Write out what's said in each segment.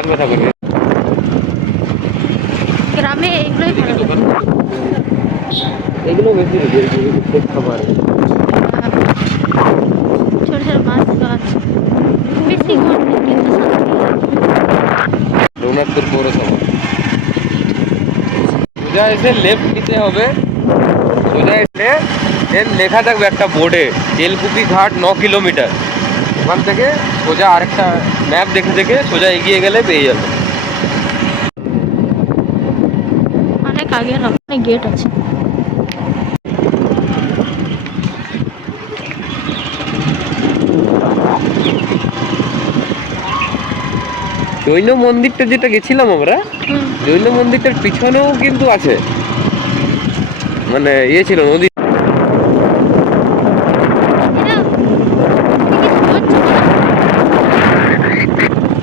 থাকবে থাকবে। গ্রামে এইগুলোই ভালো লাগে। এগুলো বেশি খাবার। ছোট ছোট মাছ গাছ বেশি ঘন্টা কিন্তু রঘুনাথপুর পৌরসভা। সোজা এসে লেফট নিতে হবে, সোজা এসে দেন লেখা থাকবে একটা বোর্ডে তেলকুপি ঘাট 9 কিলোমিটার। ওখান থেকে সোজা আরেকটা ম্যাপ দেখে দেখে সোজা এগিয়ে গেলে পেয়ে যাবে। অনেক আগে অনেক গেট আছে। জৈন মন্দিরটা যেটা গেছিলাম আমরা, জৈন মন্দিরটার পিছনেও কিন্তু আছে, মানে ইয়ে ছিল নদী।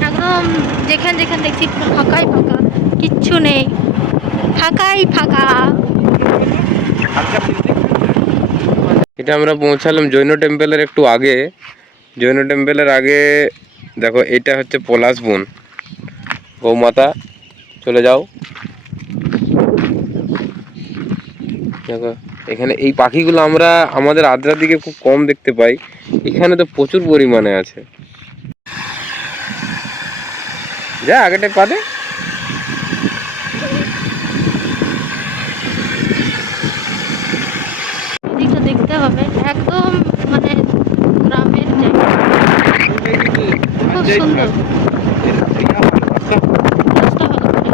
একদম যেখানে যেখানে দেখছি ফাঁকাই ফাঁকা, কিচ্ছু নেই, ফাঁকাই ফাঁকা। এটা আমরা পৌঁছালাম জৈন টেম্পলের একটু আগে। জৈন টেম্পলের আগে দেখো, এটা হচ্ছে পলাশ বন, গৌমাতা। চলে যাও। দেখো এখানে এই পাখিগুলো আমরা আমাদের আদ্রার দিকে খুব কম দেখতে পাই, এখানে তো প্রচুর পরিমাণে আছে। যা আগেটা পাদে এদিকটা দেখতে হবে, একদম মানে গ্রামের জায়গা, খুব সুন্দর। রাস্তা ভালো করে,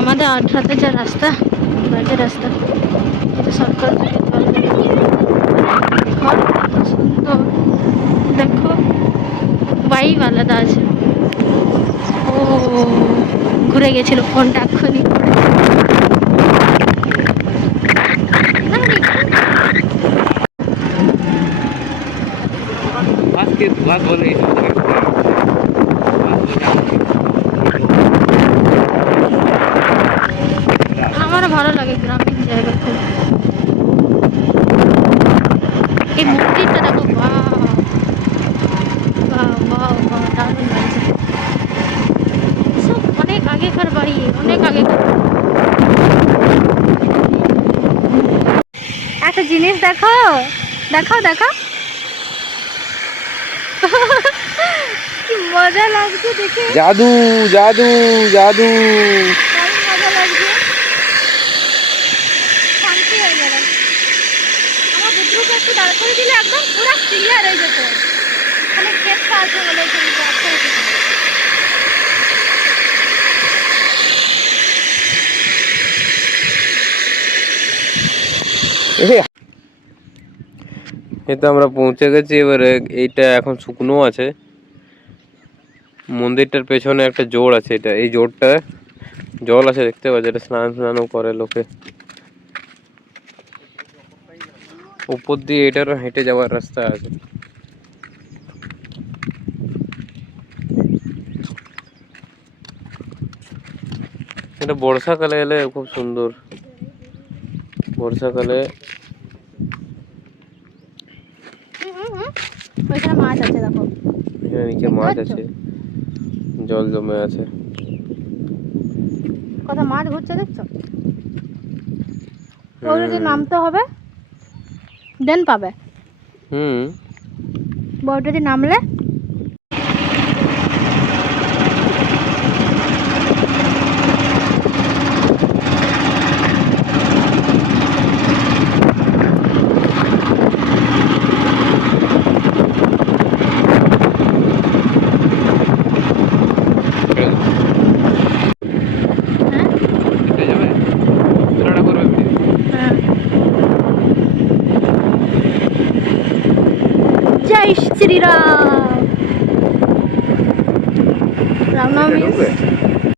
আমাদের আদ্রাতে যা রাস্তা, বাজে রাস্তা, এটা সরকার থেকে ঘর কত সুন্দর। দেখো ভাইব আলাদা আছে। ও ঘুরে গেছিল ফোনটা এক্ষুনি। আমার ভালো লাগে গ্রামীণ জায়গা খুব। এই মন্দিরটা দেখো, বাহ বাহ বাহ বাহ, দারুণ লাগছে। সব অনেক আগেকার বাড়ি, অনেক আগেকার। একটা জিনিস দেখো, দেখো দেখো কি মজা লাগছে দেখে। জাদু জাদু জাদু। দারুণ মজা লাগছে, শান্তি হয়ে গেল। আমার বুদ্রুকে একটু দাঁড় করে দিলে একদম পুরো ক্লিয়ার হয়ে যেত। মানে ক্ষেতটা আছে বলে এখানে রাস্তা আছে। এই তো আমরা পৌঁছে গেছি। এবারে এইটা এখন শুকনো আছে। মন্দিরটার পেছনে একটা জোড় আছে, এটা এই জোড়টা জল আছে দেখতে পাচ্ছি, এটা স্নানও করে লোকে। উপর দিয়ে এটারও হেঁটে যাওয়ার রাস্তা আছে। এটা বর্ষাকালে এলে খুব সুন্দর। বর্ষাকালে ওইখানে মাছ আছে দেখো, এখানে নিচে মাছ আছে, জল জমে আছে। কত মাছ ঘুরছে দেখছো। ওগুলো যে নামতে হবে, দেন পাবে। বড়টা দিয়ে নামলে জয় শ্রীরাম।